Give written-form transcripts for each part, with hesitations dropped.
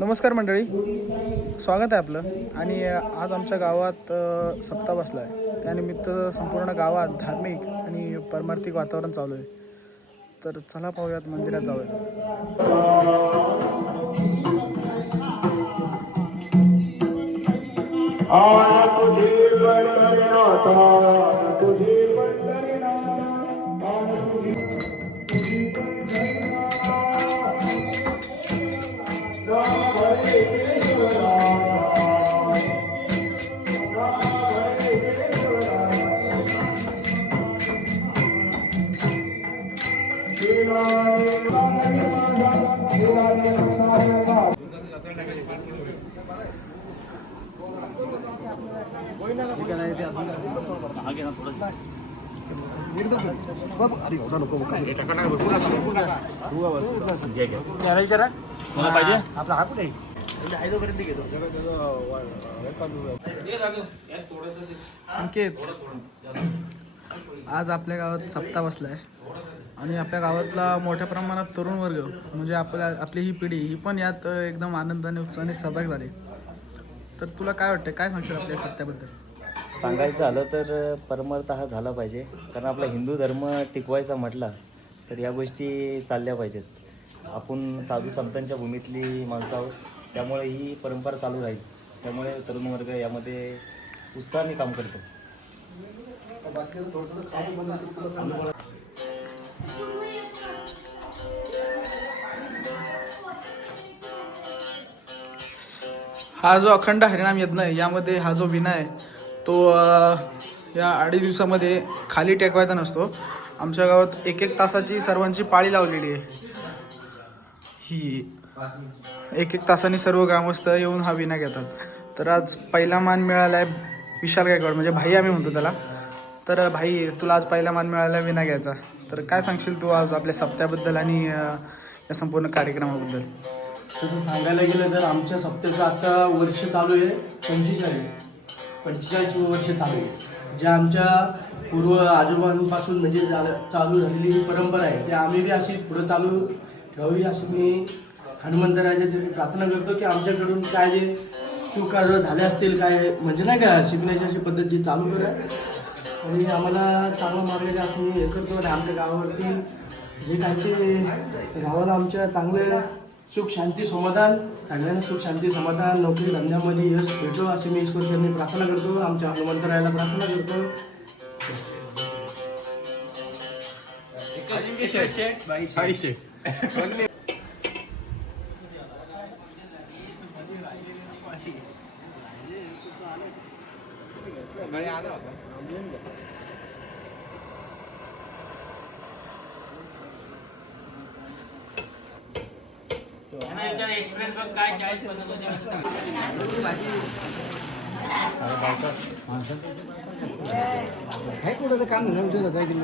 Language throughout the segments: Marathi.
नमस्कार मंडळी, स्वागत आहे आपलं. आणि आज आमच्या गावात सप्ताह बसला आहे. त्यानिमित्त संपूर्ण गावात धार्मिक आणि परमार्थिक वातावरण चालू आहे. तर चला पाहूयात, मंदिरात जाऊयात. संकेत, आज आपल्या गावात सप्ताह बसला आहे आणि आपल्या गावातला मोठ्या प्रमाणात तरुण वर्ग म्हणजे आपली ही पिढी ही पण यात एकदम आनंदाने उत्साहाने सहभाग झाली. तर तुला काय वाटतं, काय सांगशील आपल्या सप्त्याबद्दल? सांगायचं झालं तर परमार्थ हा झाला पाहिजे, कारण आपला हिंदू धर्म टिकवायचा म्हटला तर या गोष्टी चालल्या पाहिजेत. आपण साधू संतांच्या भूमीतली माणसं आहोत, त्यामुळे ही परंपरा चालू राहील. त्यामुळे तरुण वर्ग यामध्ये उत्साहाने काम करतो. हा जो अखंड हरिनाम यज्ञ आहे, यामध्ये हा जो विना आहे तो या 2.5 दिवसामध्ये खाली टेकवायचा नसतो. आमच्या गावात 1-1 तासाची सर्वांची पाळी लावलेली आहे. ही 1-1 तासांनी सर्व ग्रामस्थ येऊन हा विना घेतात. तर आज पहिला मान मिळाला आहे विशाल गायकवाड, म्हणजे भाई आम्ही म्हणतो त्याला. तर भाई, तुला आज पहिला मान मिळाला विना घ्यायचा. तर काय सांगशील तू आज आपल्या सप्त्याबद्दल आणि या संपूर्ण कार्यक्रमाबद्दल? तसं सांगायला गेलं तर आमच्या सप्त्याचं आता वर्ष चालू आहे 45 वर्ष चालू आहे. जे आमच्या पूर्व आजोबांपासून म्हणजे चालू झालेली ही परंपरा आहे, ते आम्ही बी अशी पुढं चालू ठेवावी अशी मी हनुमंतराजाची प्रार्थना करतो की आमच्याकडून काय जे चुका जर झाल्या असतील, काय म्हणजे नाही का, शिकण्याची अशी पद्धत जी चालू करा आणि आम्हाला चांगला मार्ग द्या असं मी हे करतो. आणि आमच्या गावावरती जे काय ते गावाला आमच्या चांगले सुख शांती समाधान, सगळ्यांना सुख शांती समाधान, नोकरी धंद्यामध्ये यश भेटो अशी मी ईश्वरचरणी प्रार्थना करतो. आमच्या हनुमंतरायाला प्रार्थना करतो. एक्सप्रेस बघ काय 40 काय कुठं काम नव्हतं पाहिजे.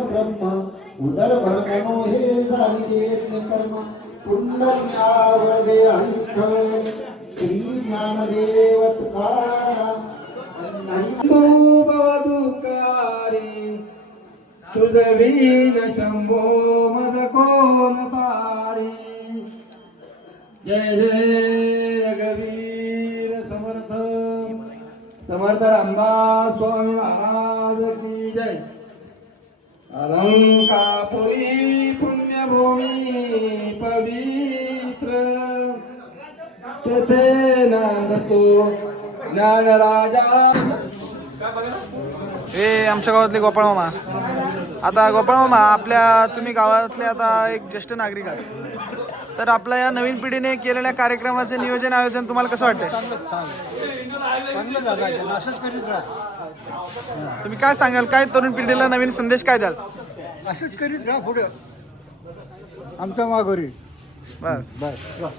उदर भरमनो हे जाणीते कर्म पुण्यवर्गे ऐक्य श्री ज्ञानदेव तुकाराम सुजवीन शंभो मद कोण पारी जय जय रघुवीर समर्थ समर्थ रामदास स्वामी महाराज की जय अलंकापुरी पुण्यभूमी पवित्र तेथे नांदतो ज्ञानराजा हे आमच्या गावातले गोपाळ मामा. आता गोपाळ मामा, आपल्या तुम्ही गावातले आता एक ज्येष्ठ नागरिक आहात, तर आपल्या या नवीन पिढीने केलेल्या कार्यक्रमाचे नियोजन आयोजन तुम्हाला कसं वाटतंय? तुम्ही काय सांगाल, काय तरुण पिढीला नवीन संदेश काय द्याल? असंच करीत राहा पुढे आमच्या माघारी बस बस